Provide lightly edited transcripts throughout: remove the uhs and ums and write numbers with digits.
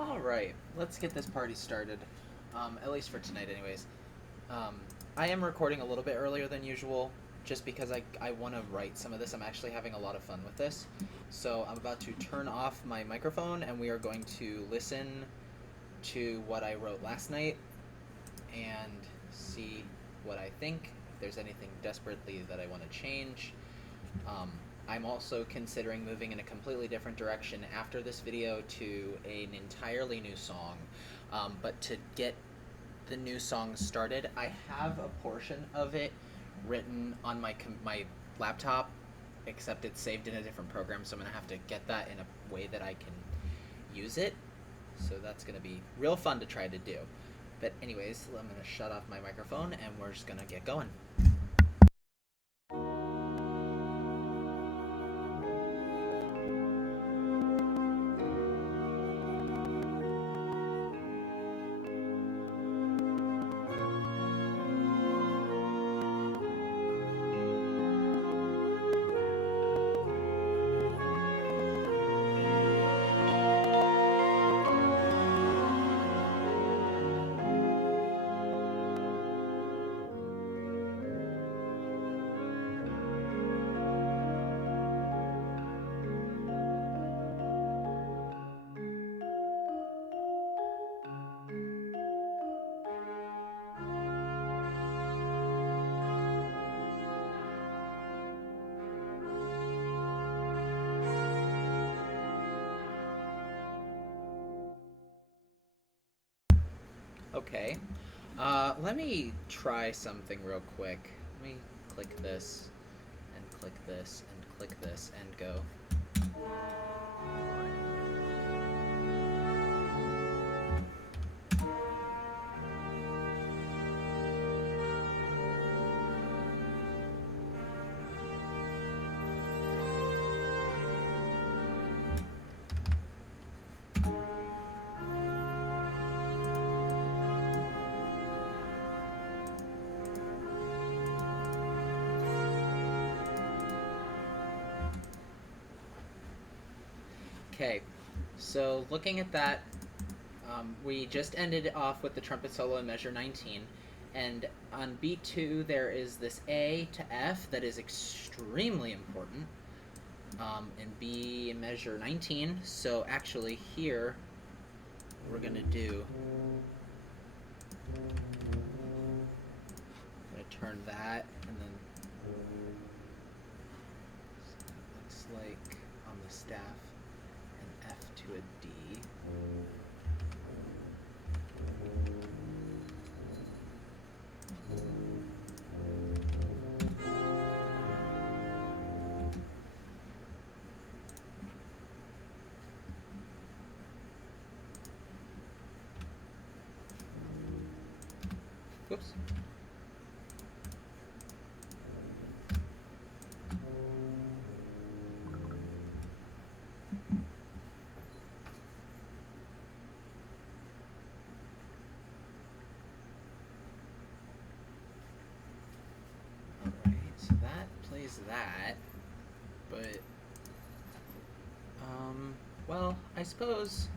Alright, let's get this party started. At least for tonight, anyways. Um, I am recording a little bit earlier than usual, just because I want to write some of this. I'm actually having a lot of fun with this. So I'm about to turn off my microphone, and we are going to listen to what I wrote last night and see what I think, if there's anything desperately that I want to change. Um, I'm also considering moving in a completely different direction after this video to an entirely new song. But to get the new song started, I have a portion of it written on my laptop, except it's saved in a different program, so I'm gonna have to get that in a way that I can use it. So that's gonna be real fun to try to do. But anyways, I'm gonna shut off my microphone and we're just gonna get going. Okay. Let me try something real quick. Let me click this, and click this, and click this, and go. Okay, so looking at that, we just ended off with the trumpet solo in measure 19, and on beat 2 there is this A to F that is extremely important, in B in measure 19. So actually here we're gonna do, I'm gonna turn that, and then so it looks like on the staff an F to a D. Whoops. Alright, so that plays that, but, well, I suppose,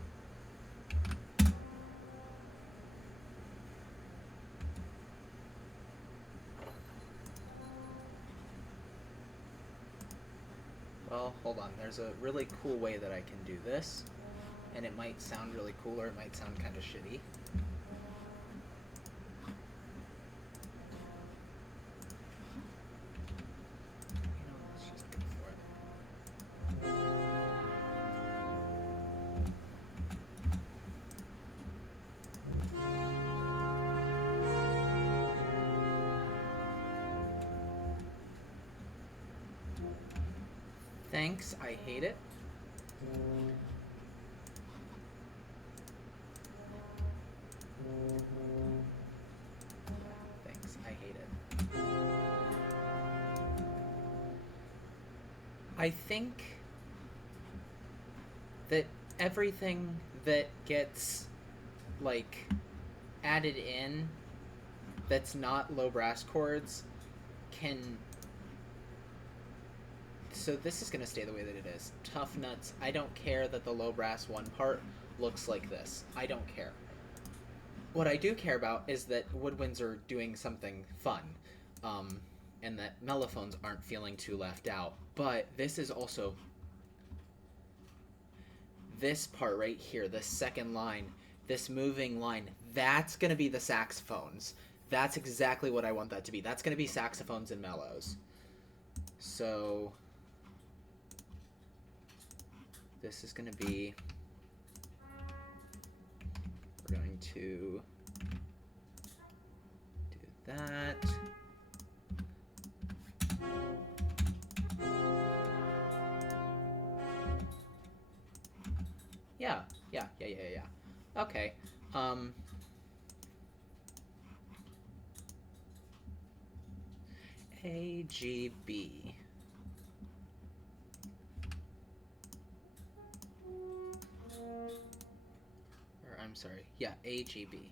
well, hold on, there's a really cool way that I can do this, and it might sound really cool, or it might sound kind of shitty. Let's just go for it. Thanks, I hate it. Thanks, I hate it. I think that everything that gets, like, added in that's not low brass chords can... So this is going to stay the way that it is. Tough nuts. I don't care that the low brass one part looks like this. I don't care. What I do care about is that woodwinds are doing something fun, and that mellophones aren't feeling too left out. But this is also, this part right here, this second line, this moving line, that's going to be the saxophones. That's exactly what I want that to be. That's going to be saxophones and mellows. So this is going to be, we're going to do that. Yeah. Okay. A, G, B. Or, I'm sorry. Yeah, A, G, B.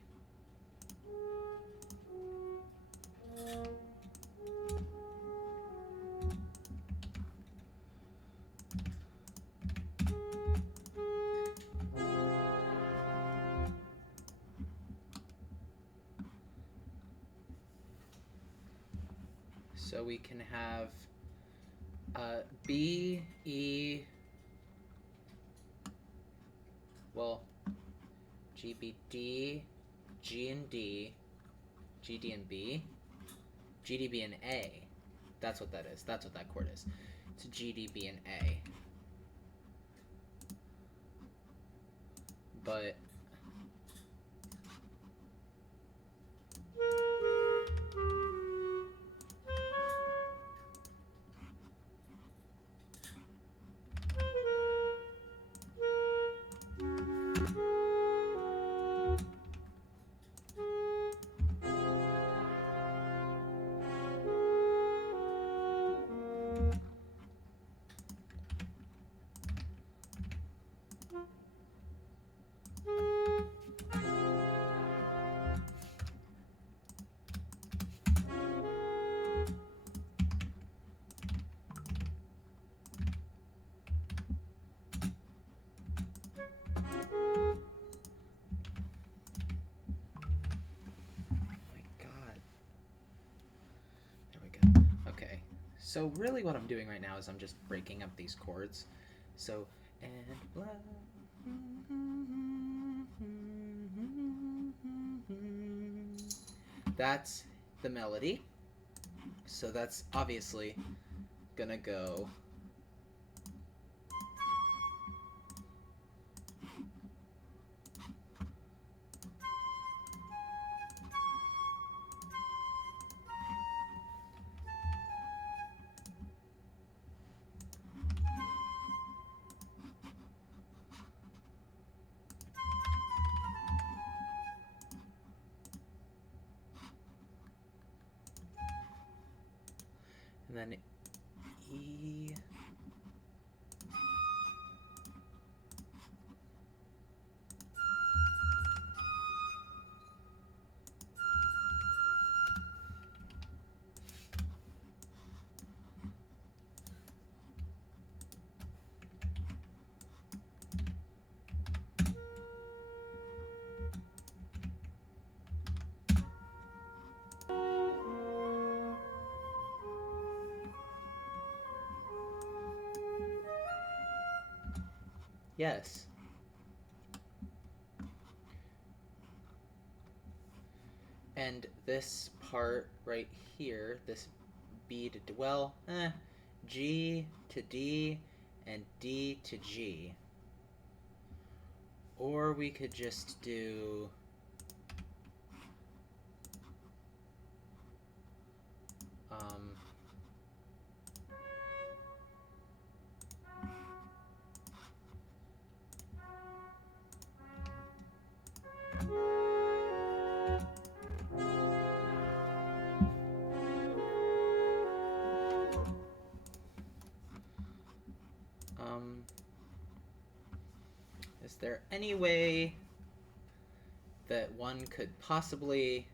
So we can have B, E, well, G, B, D, G and D, G, D and B, G, D, B and A. That's what that is. That's what that chord is. It's G, D, B and A. But so really what I'm doing right now is I'm just breaking up these chords. So, and that's the melody. So that's obviously gonna go and then E. Yes. And this part right here, this B to D, well, G to D and D to G. Or we could just do is there any way that one could possibly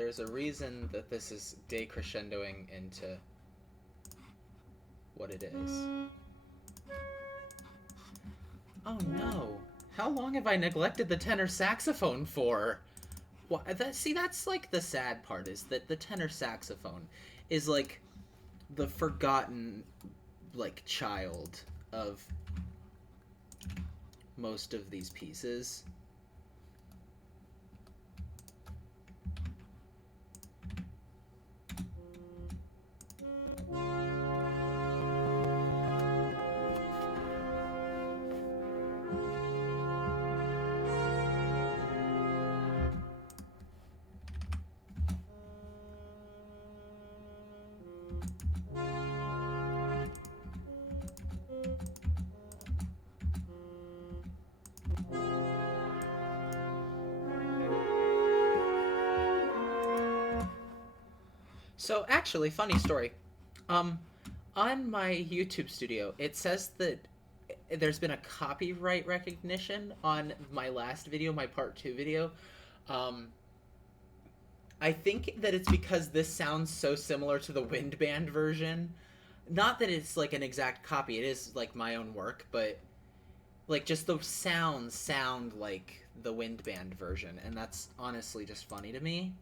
There's a reason that this is decrescendoing into what it is. Oh no. How long have I neglected the tenor saxophone for? See, that's like the sad part, is that the tenor saxophone is like the forgotten like child of most of these pieces. So actually, funny story. On my YouTube studio, it says that there's been a copyright recognition on my last video, my part 2 video. I think that it's because this sounds so similar to the wind band version. Not that it's like an exact copy, it is like my own work, but like just the sounds sound like the wind band version, and that's honestly just funny to me.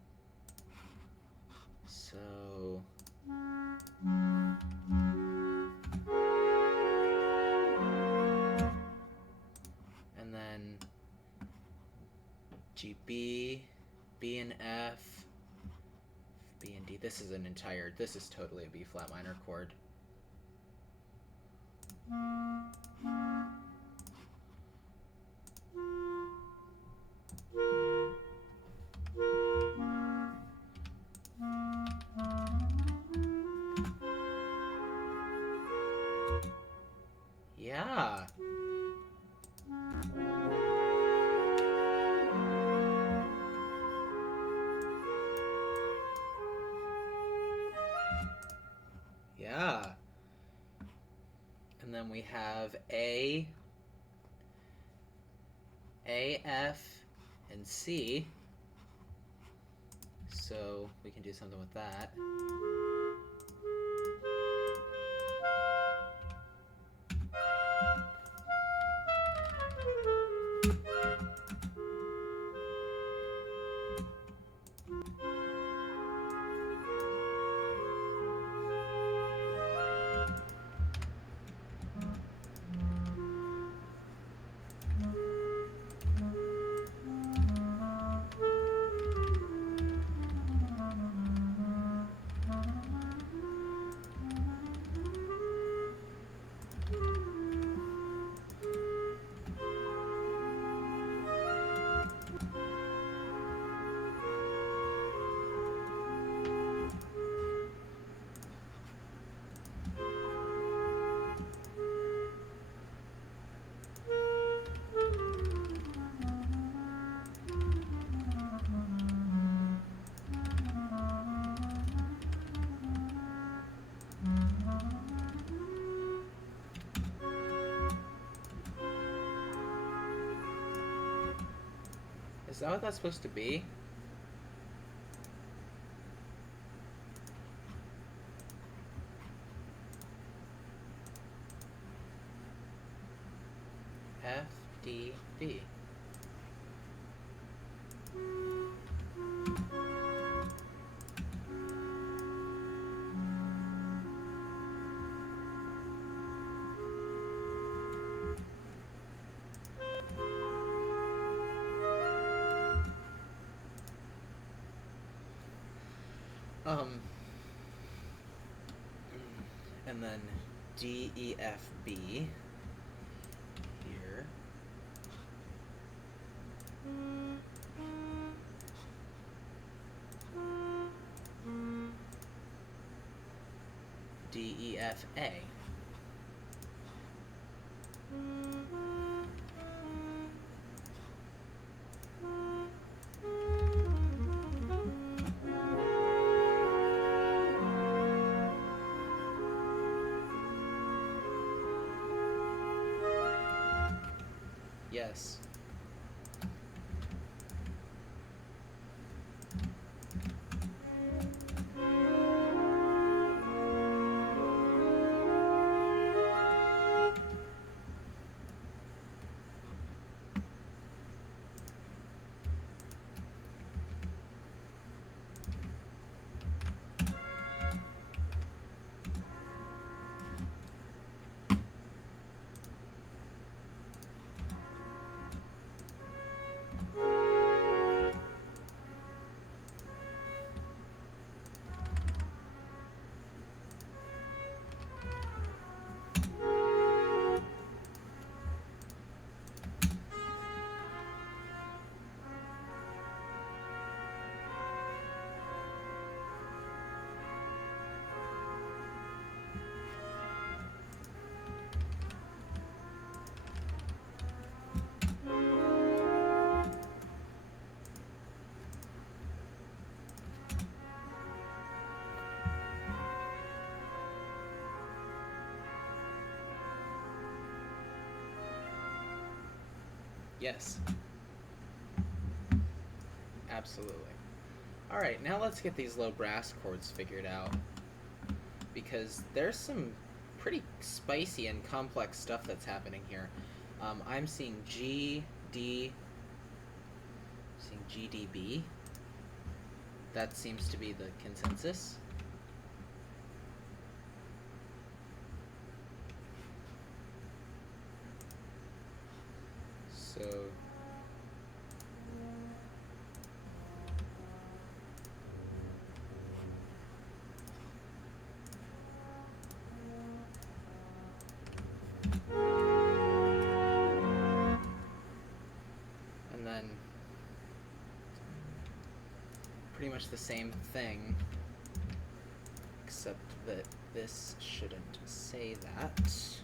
So and then G, B, B and F, B and D. This is totally a B flat minor chord. Yeah. Yeah. And then we have A, F, and C. So we can do something with that. Is that what that's supposed to be? F, D, B. And then D, E, F, B here. D, E, F, A. Yes. Yes. Absolutely. Alright, now let's get these low brass chords figured out. Because there's some pretty spicy and complex stuff that's happening here. I'm seeing G, D, seeing G, D, B. That seems to be the consensus. So and then pretty much the same thing, except that this shouldn't say that.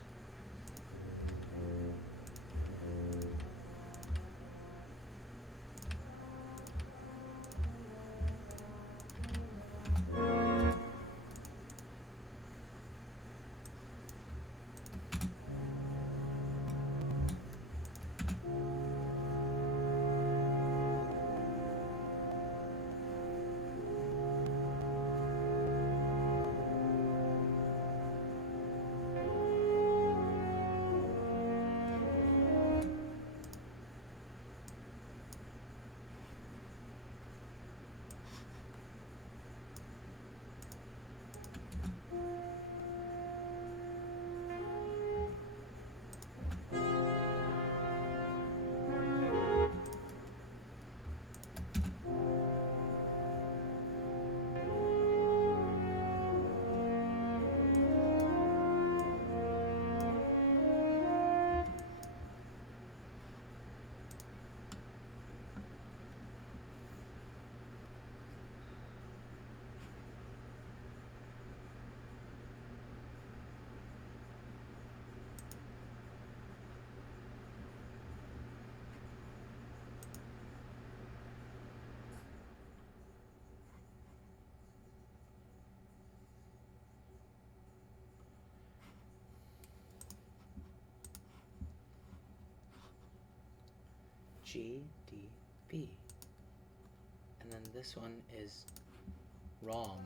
G, D, B. And then this one is wrong.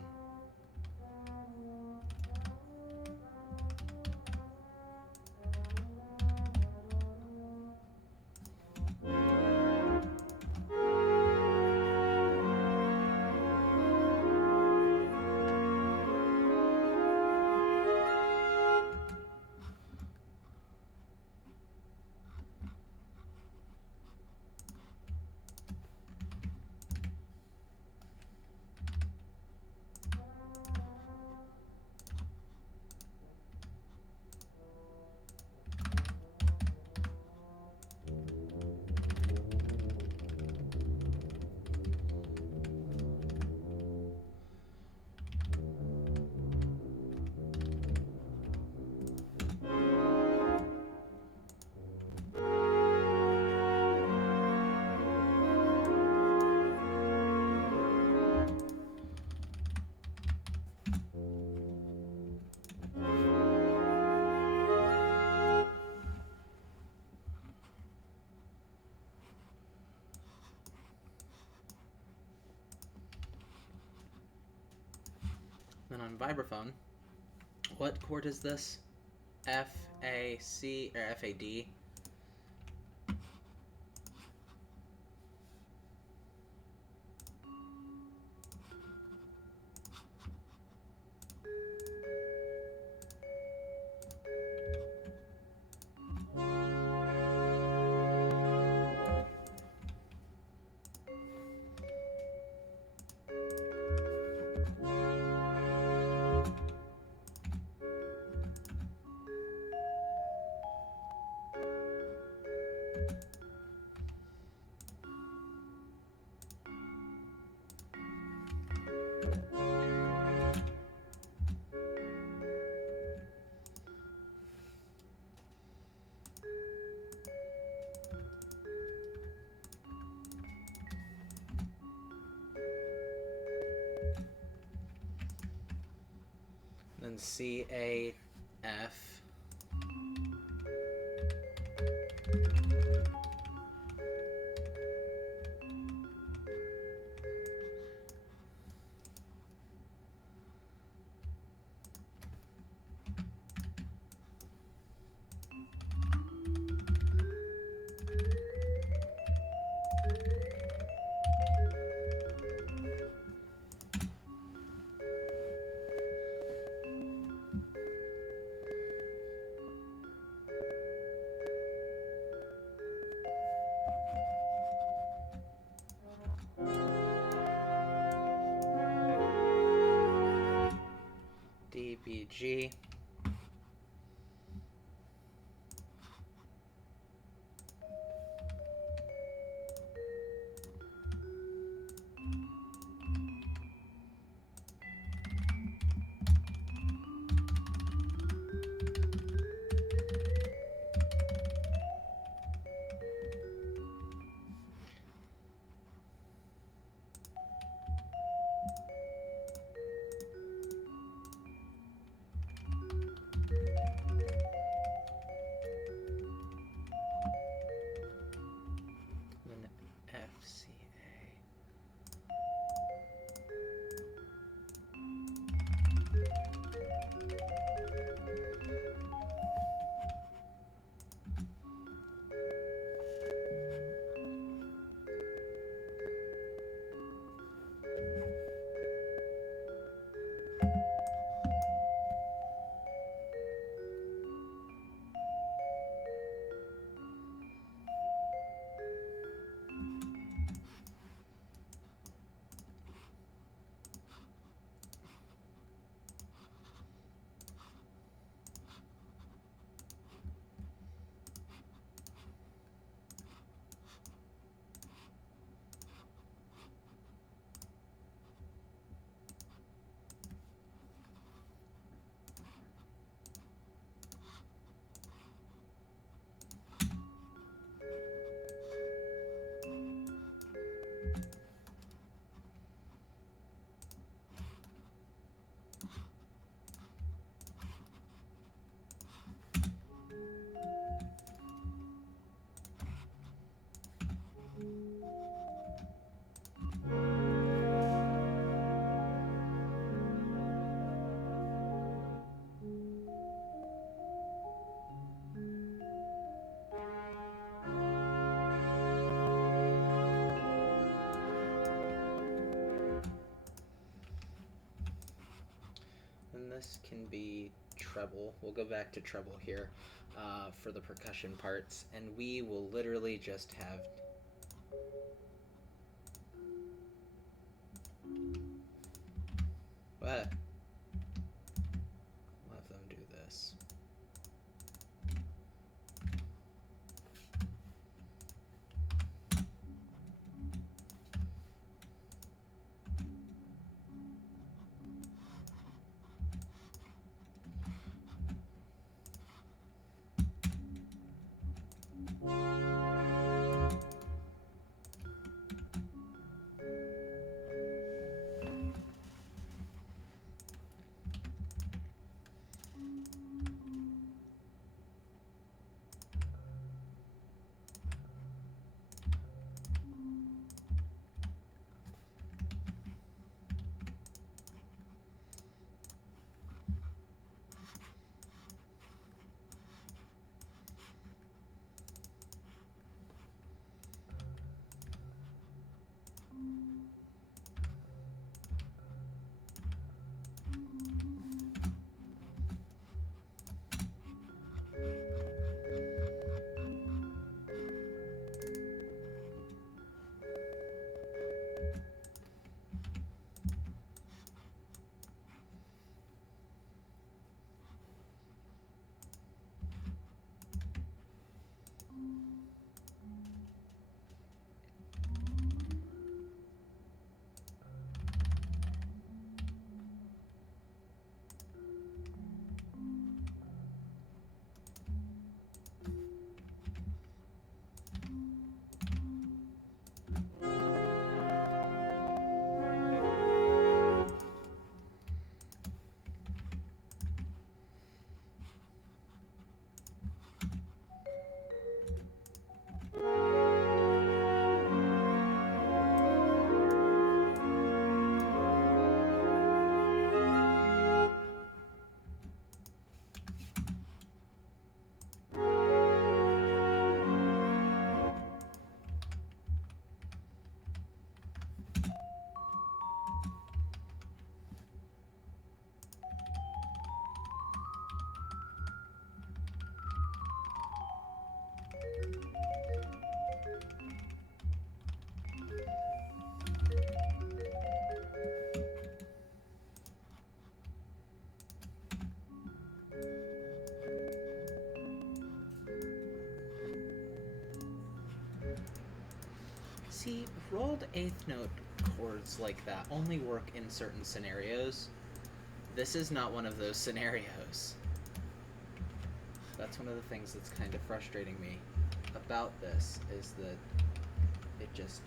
Then on vibraphone, what chord is this? F, A, C, or F, A, D? Then C, A, F. G. Then F, C, A. And this can be treble. We'll go back to treble here for the percussion parts, and we will literally just have what? We'll have them do this. See, rolled eighth note chords like that only work in certain scenarios. This is not one of those scenarios. That's one of the things that's kind of frustrating me about this, is that it just...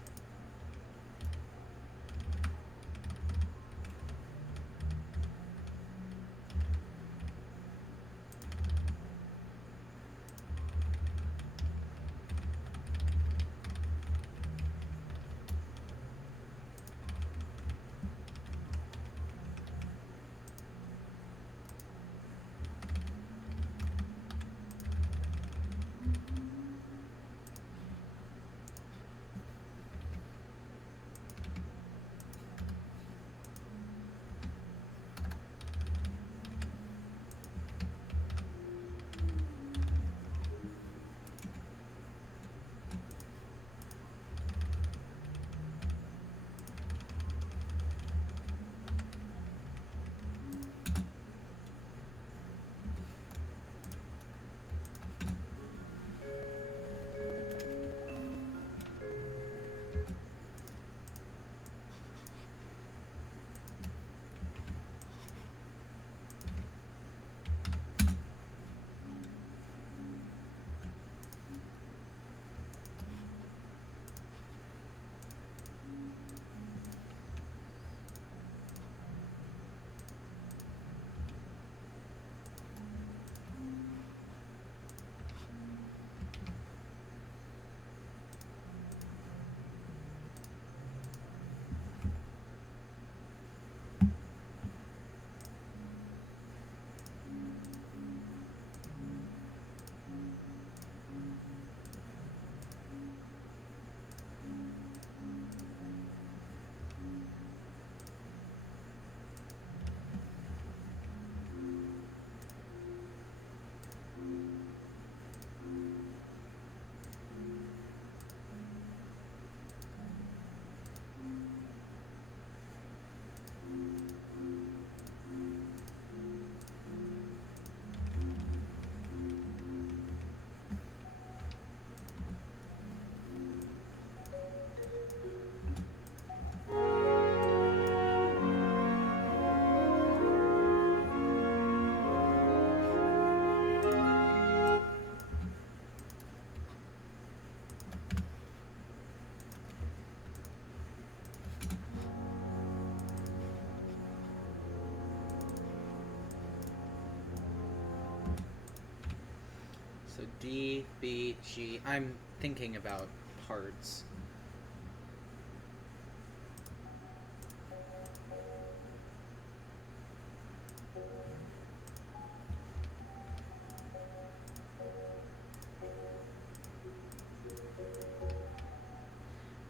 So D, B, G. I'm thinking about parts.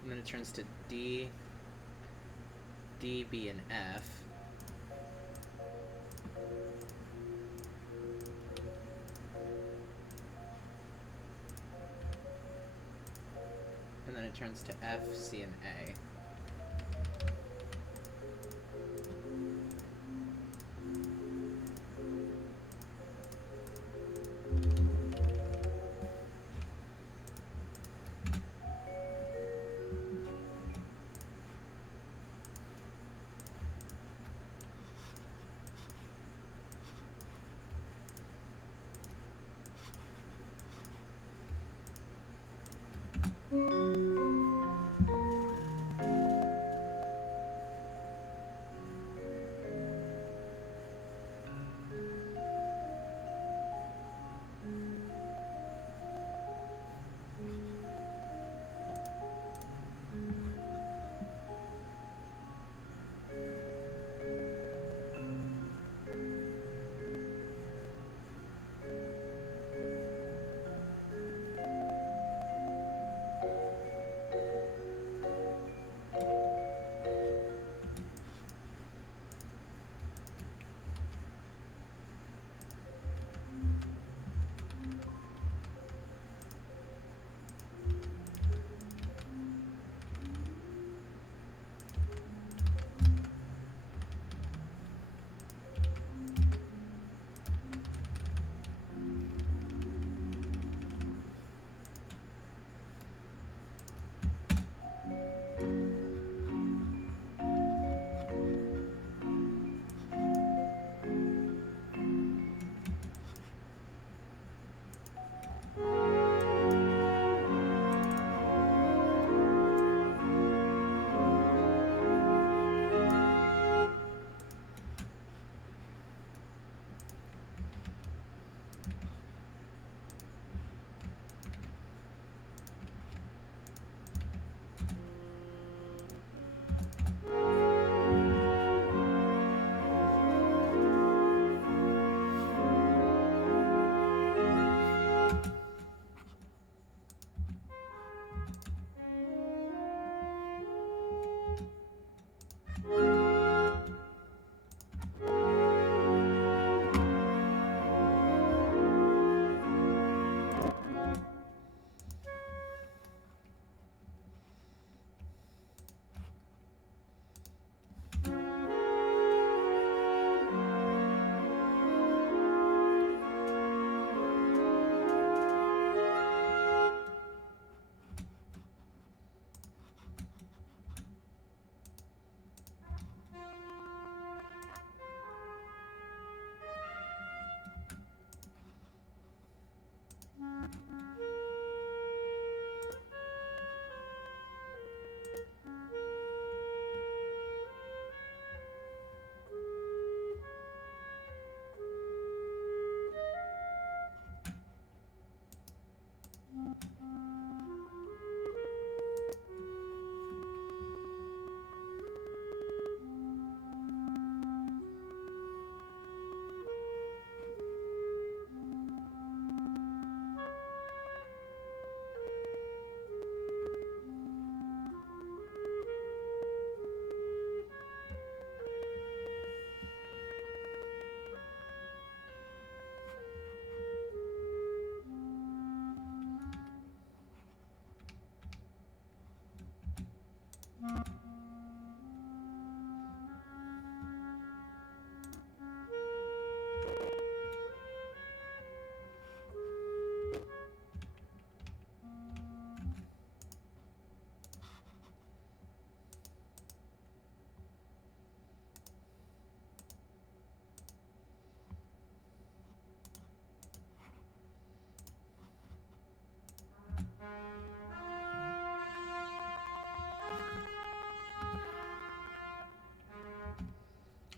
And then it turns to D, D, B, and F. And then it turns to F, C, and A.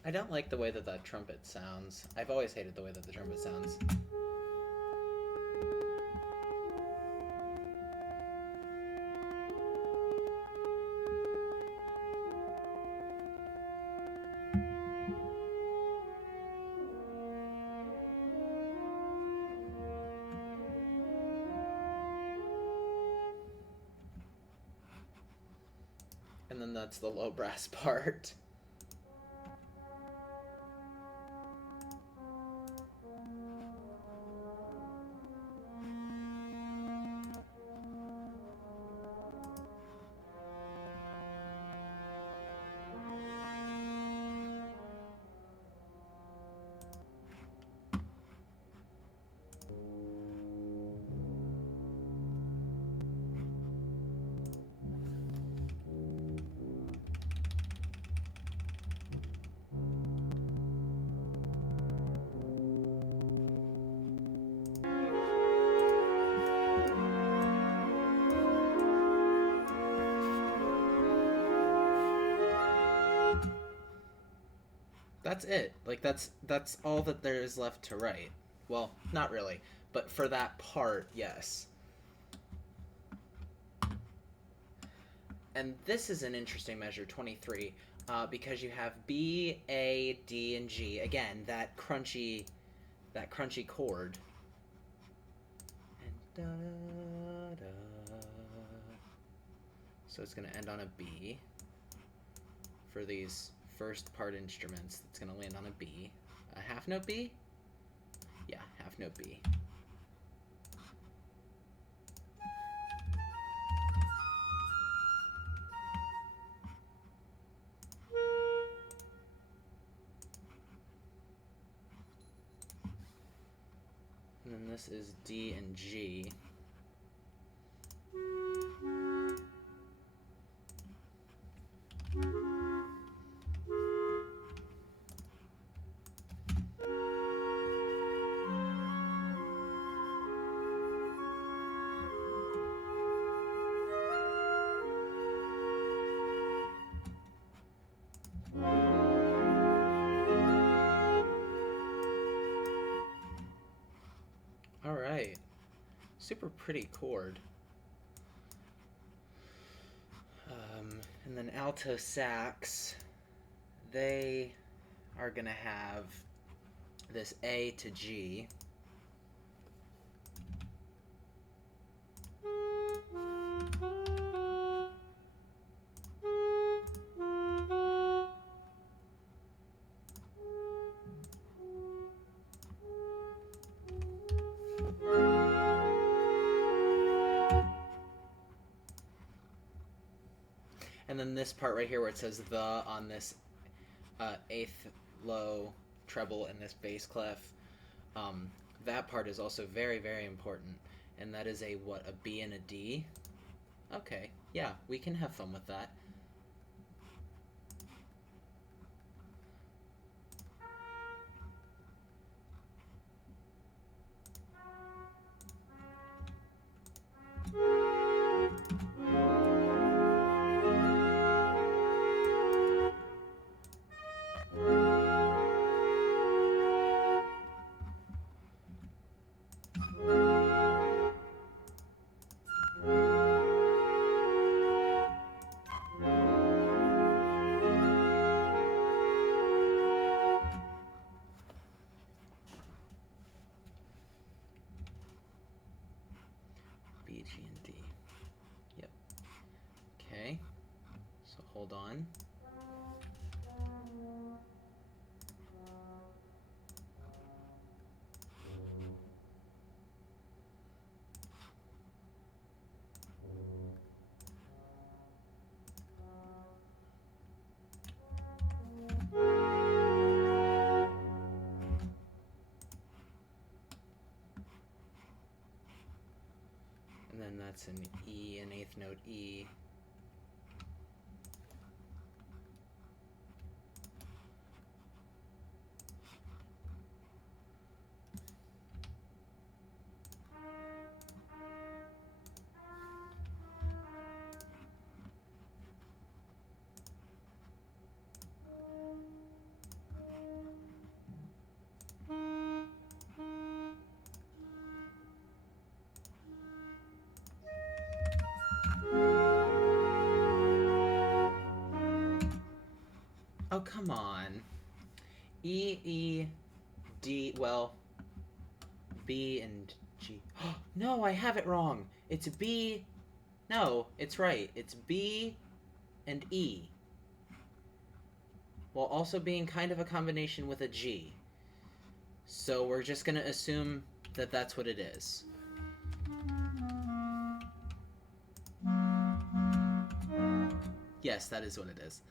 I don't like the way that that trumpet sounds. I've always hated the way that the trumpet sounds. And then that's the low brass part. That's it. Like that's all that there is left to write. Well, not really, but for that part, yes. And this is an interesting measure, 23, because you have B, A, D, and G. Again, that crunchy chord. And da, da, da. So it's going to end on a B for these first part instruments. It's going to land on a B. A half note B? Yeah, half note B. And then this is D and G. Alright. Super pretty chord. And then alto sax, they are going to have this A to G. And then this part right here where it says the on this eighth low treble and this bass clef, that part is also very, very important. And that is a what, a B and a D? Okay, yeah, we can have fun with that. B, G, and D. Yep. Okay. So hold on. And then that's an E, an eighth note E. come on. E, E, D, well, B and G. No, I have it wrong. It's B. No, it's right. It's B and E. While also being kind of a combination with a G. So we're just going to assume that that's what it is. Yes, that is what it is.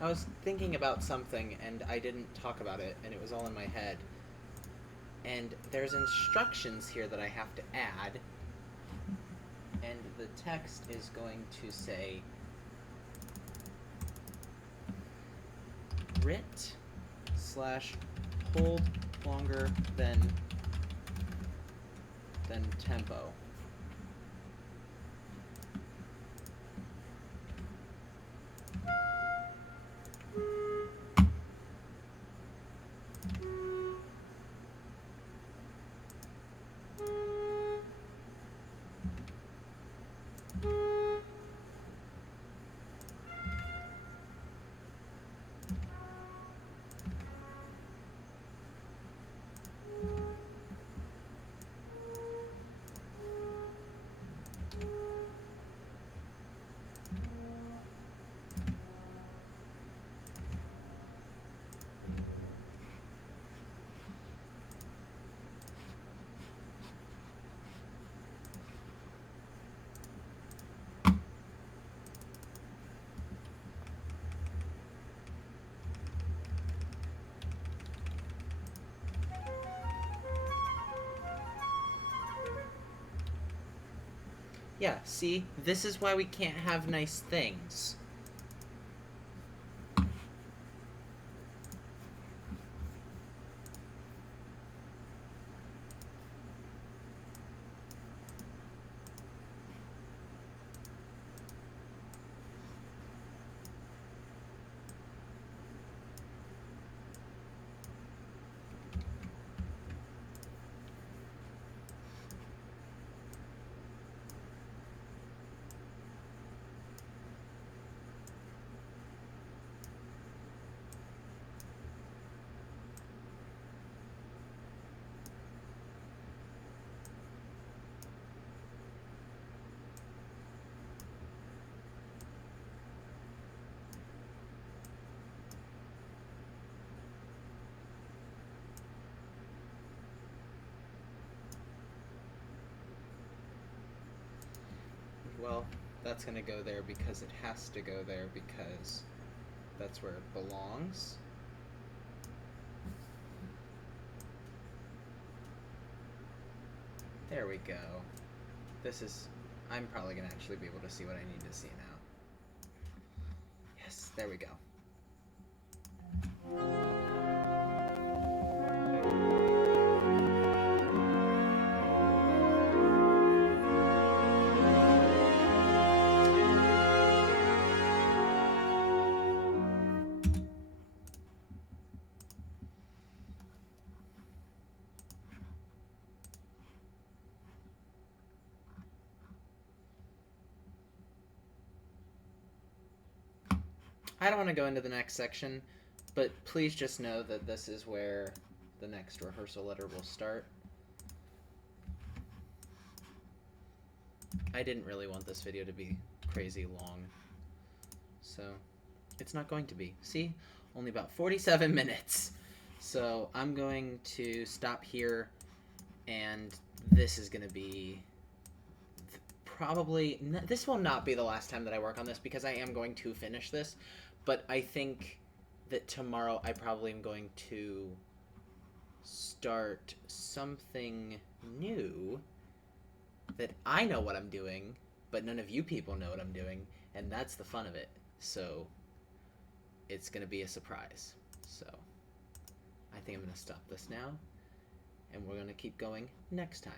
I was thinking about something and I didn't talk about it and it was all in my head. And there's instructions here that I have to add. And the text is going to say rit / hold longer than tempo. Yeah, see? This is why we can't have nice things. Well, that's gonna go there because it has to go there because that's where it belongs. There we go. This is... I'm probably gonna actually be able to see what I need to see now. Yes, there we go. I don't want to go into the next section, but please just know that this is where the next rehearsal letter will start. I didn't really want this video to be crazy long, so it's not going to be. See? Only about 47 minutes. So I'm going to stop here, and this is going to be probably... This will not be the last time that I work on this because I am going to finish this, but I think that tomorrow I probably am going to start something new that I know what I'm doing, but none of you people know what I'm doing, and that's the fun of it. So it's going to be a surprise. So I think I'm going to stop this now, and we're going to keep going next time.